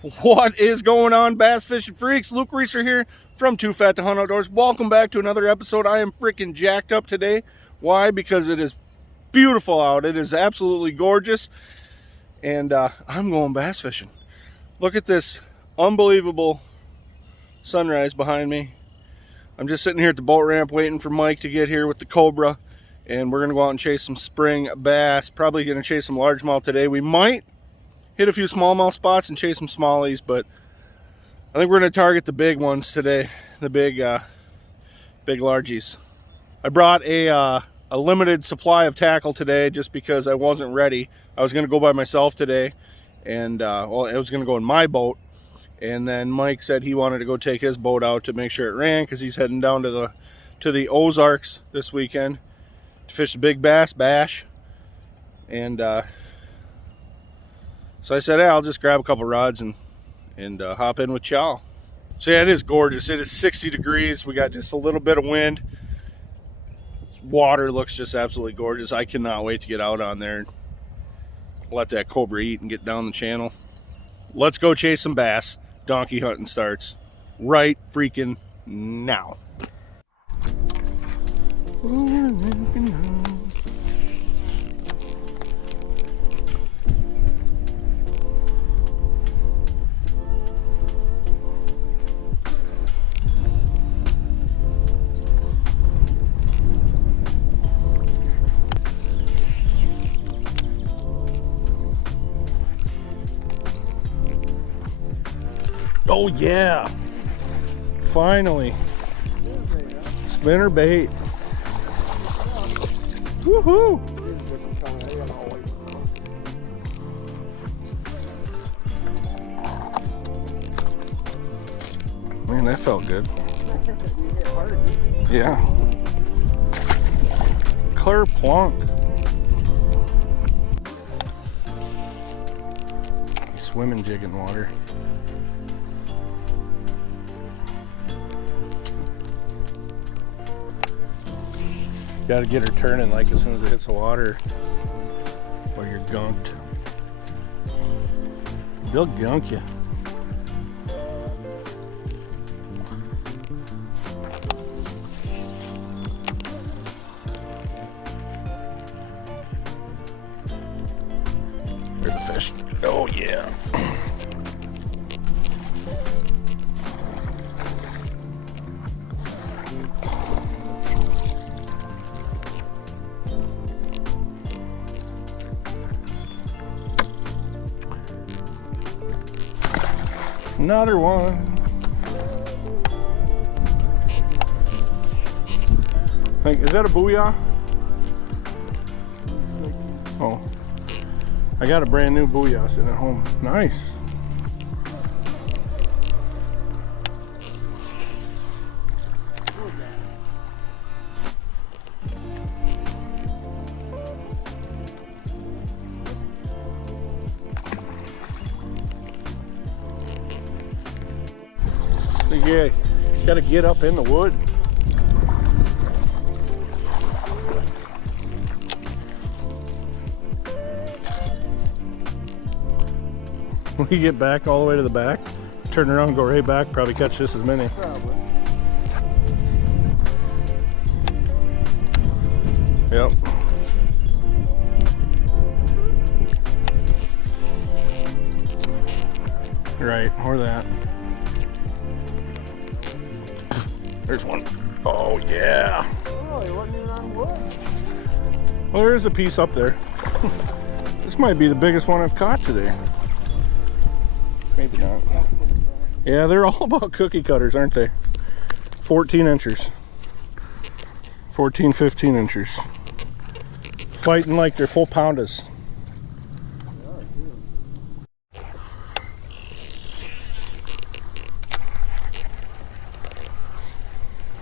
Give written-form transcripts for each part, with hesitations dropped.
What is going on, bass fishing freaks? Luke Reeser here from Too Fat to Hunt Outdoors. Welcome back to another episode. I am freaking jacked up today. Why? Because it is beautiful out. It is absolutely gorgeous. And I'm going bass fishing. Look at this unbelievable sunrise behind me. I'm just sitting here at the boat ramp waiting for Mike to get here with the Cobra. And we're going to go out and chase some spring bass. Probably going to chase some largemouth today. We might hit a few smallmouth spots and chase some smallies, but I think we're going to target the big ones today. The big largies. I brought a limited supply of tackle today just because I wasn't ready. I was going to go by myself today, and well, I was going to go in my boat. And then Mike said he wanted to go take his boat out to make sure it ran because he's heading down to the Ozarks this weekend to fish the big bass bash. And so I said, hey, I'll just grab a couple rods and hop in with Chow. So yeah, it is gorgeous. It is 60 degrees. We got just a little bit of wind. Water looks just absolutely gorgeous. I cannot wait to get out on there and let that Cobra eat and get down the channel. Let's go chase some bass. Donkey hunting starts right freaking now. Oh yeah, finally, spinnerbait. Woohoo! Man, that felt good. Yeah. Clear plunk. Swimming jig in water. Got to get her turning like as soon as it hits the water, or you're gunked. They'll gunk you. There's a fish. Oh yeah. Another one. Is that a booyah? Oh, I got a brand new booyah sitting at home. Nice. Yeah, you gotta get up in the wood. When you get back all the way to the back, turn around and go right back, probably catch just as many. Probably. Yep. Right, or that. There's one. Oh yeah. Oh, he wasn't even on wood. Well, there is a piece up there. This might be the biggest one I've caught today. Maybe not. Yeah, they're all about cookie cutters, aren't they? 14 inchers. 14, 15 inchers. Fighting like they're full pounders.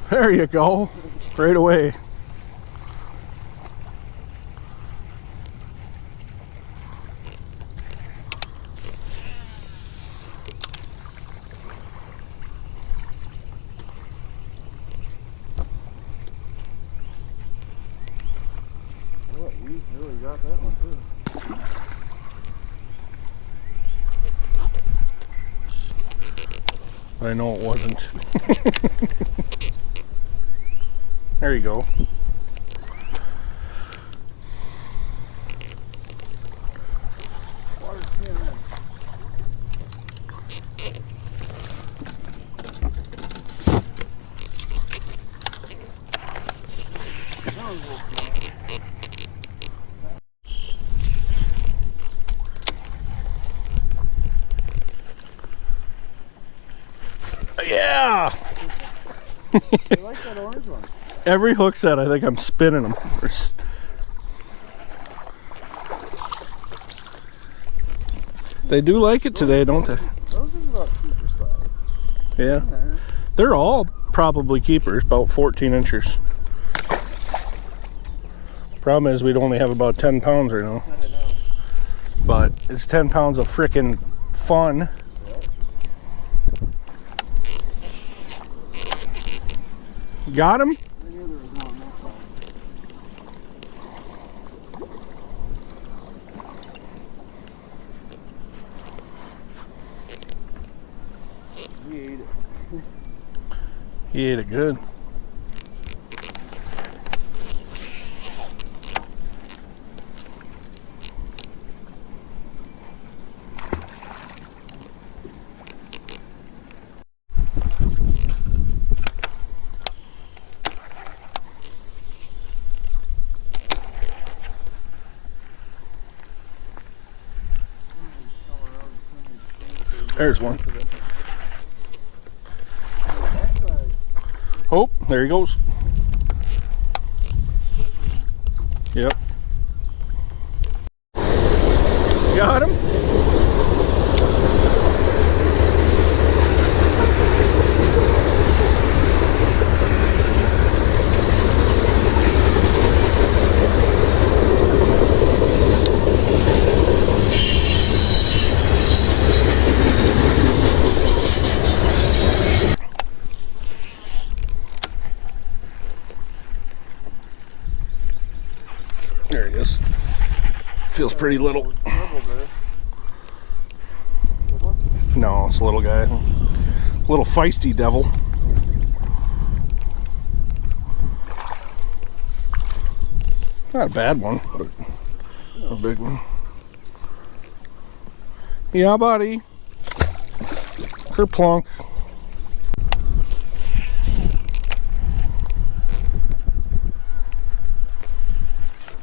There you go, right away. Well, you really got that one too. But I know it wasn't. There you go. Yeah! I like that orange one. Every hook set, I think I'm spinning them. They do like it today, don't they? Those are about keeper size. Yeah. They're all probably keepers, about 14 inches. Problem is, we'd only have about 10 pounds right now. I know. But it's 10 pounds of frickin' fun. Got him? I knew there was one next time. He ate it. He ate it good. There's one. Oh, there he goes. Yep. Got him. There he is. Feels pretty little. No, it's a little guy. Little feisty devil. Not a bad one, but a big one. Yeah, buddy. Kerplunk.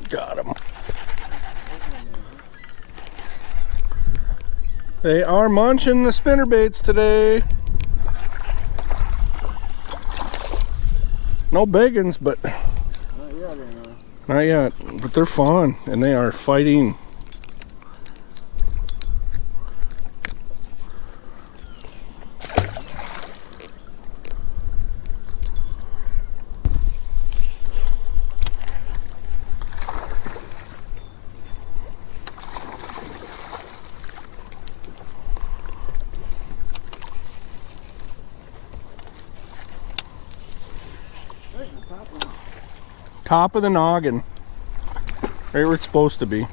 Got him. They are munching the spinnerbaits today. No big ones, but not yet. But they're fun, and they are fighting. Top of the noggin. Right where it's supposed to be.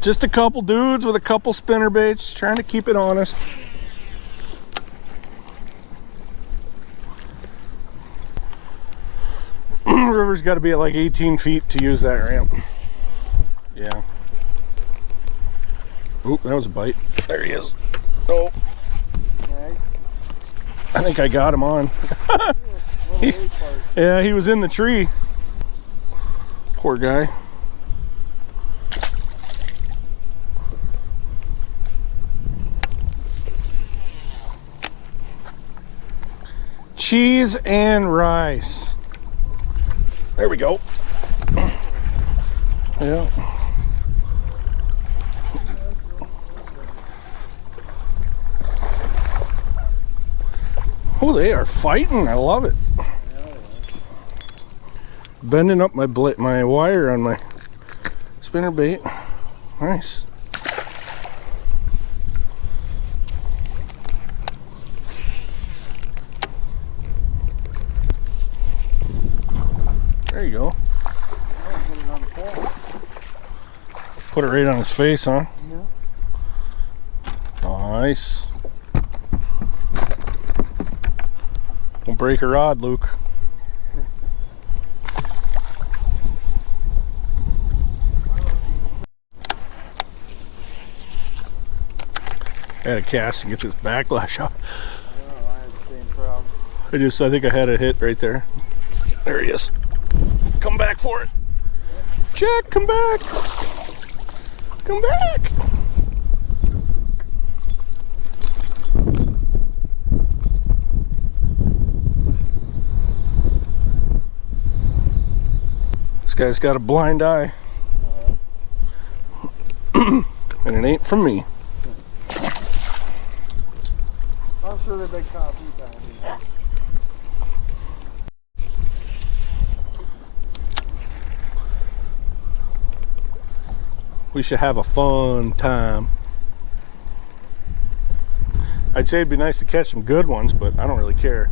Just a couple dudes with a couple spinnerbaits trying to keep it honest. River's got to be at like 18 feet to use that ramp. Yeah. Oop, that was a bite. There he is. Oh. I think I got him on. Yeah, he was in the tree. Poor guy. Cheese and rice. There we go. Yeah. Oh, they are fighting. I love it. Bending up my wire on my spinnerbait. Nice. There you go. Put it on the pole. Put it right on his face, huh? Yeah. Nice. Don't break a rod, Luke. I had to cast and get this backlash out. I had the same problem. I think I had a hit right there. There he is. Come back for it. Jack, come back. Come back. This guy's got a blind eye. And it ain't from me. I'm sure they've been caught a few times. We should have a fun time. I'd say it'd be nice to catch some good ones, but I don't really care.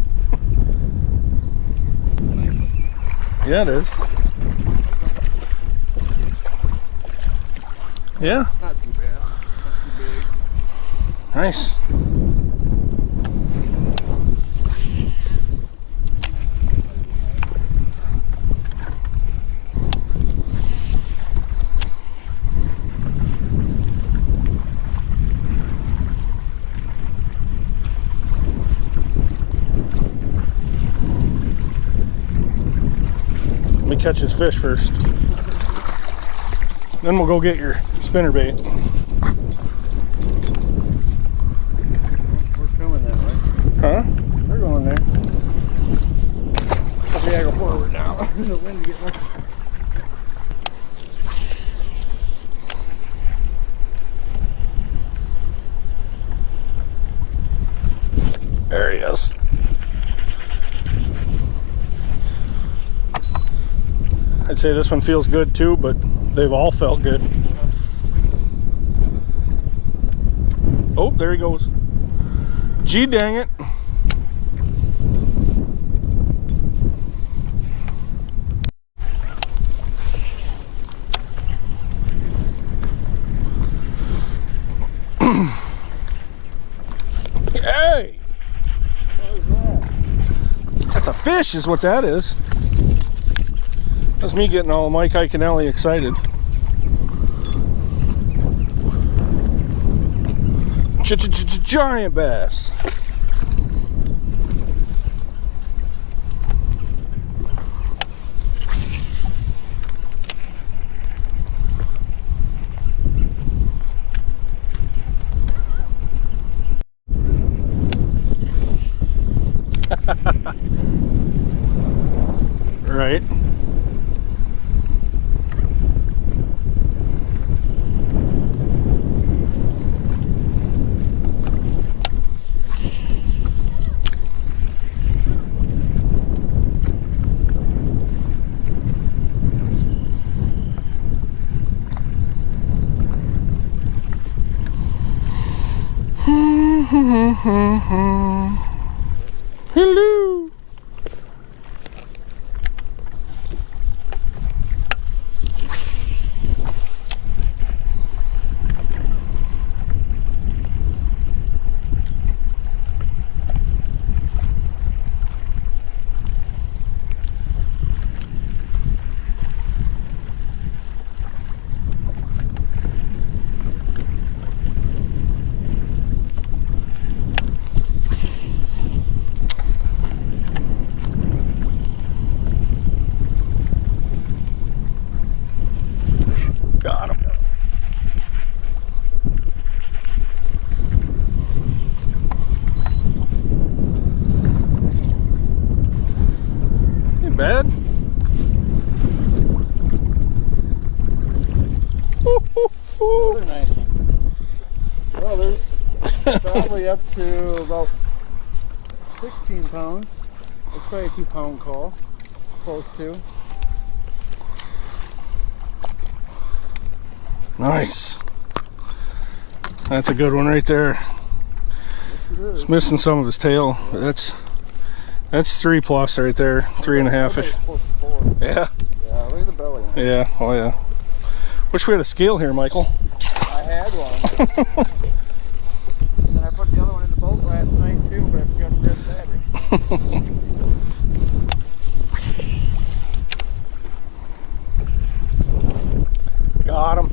Yeah, it is. Yeah. Not too bad. Not too big. Nice. Let me catch his fish first. Then we'll go get your spinnerbait. We're coming that way. Huh? We're going there. Okay, I go forward now. The wind getting up. There he is. I'd say this one feels good too, but they've all felt good. Oh, there he goes. Gee, dang it. Hey! What was that? That's a fish is what that is. That's me getting all Mike Iaconelli excited. Giant bass. Right. Hello. Got him. Ain't bad. Another nice one. Well, there's probably up to about 16 pounds. It's probably a 2-pound call. Close to. Nice. That's a good one right there. Yes, it is. It's missing some of his tail. But that's 3+ right there. 3.5-ish. Close to 4. Yeah. Yeah, look at the belly. Yeah. Oh yeah. Wish we had a scale here, Michael. I had one. And I put the other one in the boat last night too, but I forgot to grab the battery. Got him.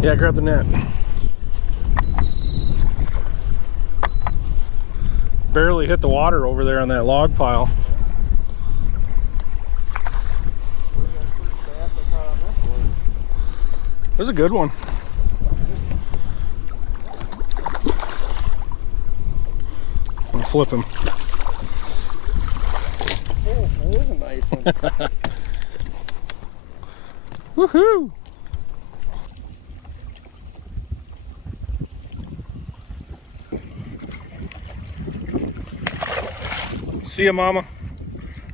Yeah, grab the net. Barely hit the water over there on that log pile. There's a good one. I'm gonna flip him. Oh, that is a nice one. Woohoo! See ya, Mama.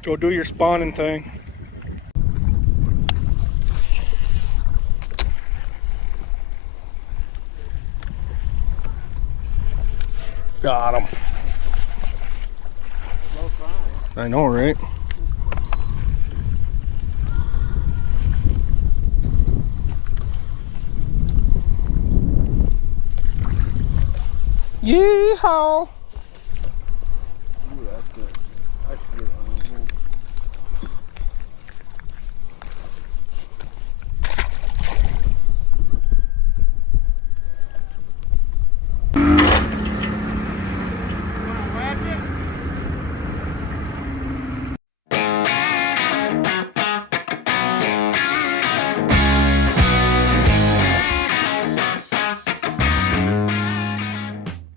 Go do your spawning thing. Got him. No fine. I know, right? Yeehaw!